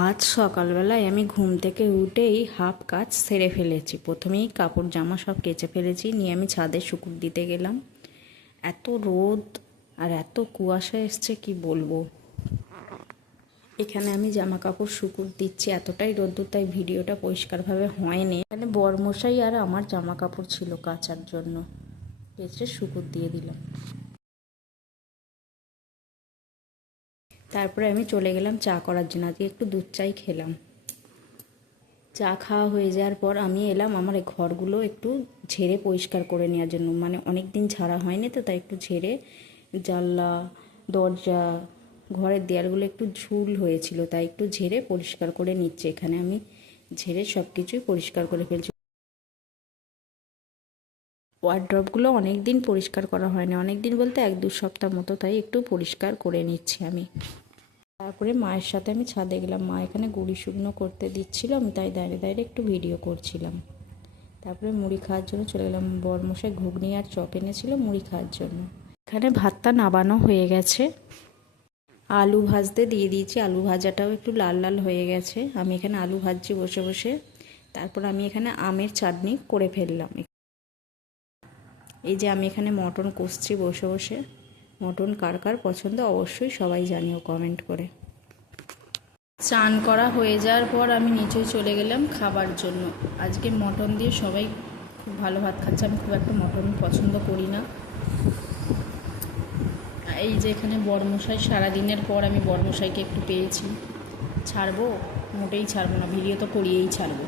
আজ সকালবেলায় আমি ঘুম থেকে উঠেই হাফ কাজ সেরে ফেলেছি। প্রথমেই কাপড় জামা সব কেচে ফেলেছি, নিয়ে আমি ছাদে শুকুর দিতে গেলাম। এত রোদ আর এত কুয়াশা এসছে কি বলবো। এখানে আমি জামা কাপড় শুকুর দিচ্ছি, এতটাই রোদ্দুর তাই ভিডিওটা পরিষ্কারভাবে হয়নি। এখানে বরমশাই আর আমার জামা কাপড় ছিল কাচার জন্য, কেচে শুকুর দিয়ে দিলাম। তারপরে আমি চলে গেলাম চা করার জন্য। আজকে একটু দুধ চাই খেলাম। চা খাওয়া হয়ে যাওয়ার পর আমি এলাম আমার এই ঘরগুলো একটু ঝেড়ে পরিষ্কার করে নেওয়ার জন্য। মানে অনেক দিন ঝাড়া হয়নি তো, তাই একটু ঝেড়ে, জানলা, দরজা, ঘরের দেয়ালগুলো একটু ঝুল হয়েছিল, তাই একটু ঝেড়ে পরিষ্কার করে নিচ্ছে। এখানে আমি ঝেড়ে সব কিছুই পরিষ্কার করে ফেলছি। ওয়ার্ড্রপগুলো অনেক দিন পরিষ্কার করা হয়নি, অনেক দিন বলতে 1-2 সপ্তাহ মতো, তাই একটু পরিষ্কার করে নিচ্ছি আমি। তারপরে মায়ের সাথে আমি ছাদে গেলাম। মা এখানে গুঁড়ি শুকনো করতে দিচ্ছিল, আমি তাই দাঁড়িয়ে দাঁড়িয়ে একটু ভিডিও করছিলাম। তারপরে মুড়ি খাওয়ার জন্য চলে গেলাম। বরমশাই ঘুগনি আর চপ এনেছিল মুড়ি খাওয়ার জন্য। এখানে ভাতটা নাবানো হয়ে গেছে, আলু ভাজতে দিয়ে দিয়েছি। আলু ভাজাটাও একটু লাল লাল হয়ে গেছে। আমি এখানে আলু ভাজছি বসে বসে। তারপর আমি এখানে আমের চাটনি করে ফেললাম। এই যে আমি এখানে মটন কষছি বসে বসে। মটন কার কার পছন্দ অবশ্যই সবাই জানিও কমেন্ট করে। চান করা হয়ে যাওয়ার পর আমি নিচে চলে গেলাম খাবার জন্য। আজকে মটন দিয়ে সবাই খুব ভালো ভাত খাচ্ছে, আমি খুব একটা মটন পছন্দ করি না। এই যে এখানে বরমশাই, সারাদিনের পর আমি বরমশাইকে একটু পেয়েছি। ছাড়বো? মোটেই ছাড়বো না, ভিডিও তো করিয়েই ছাড়বো।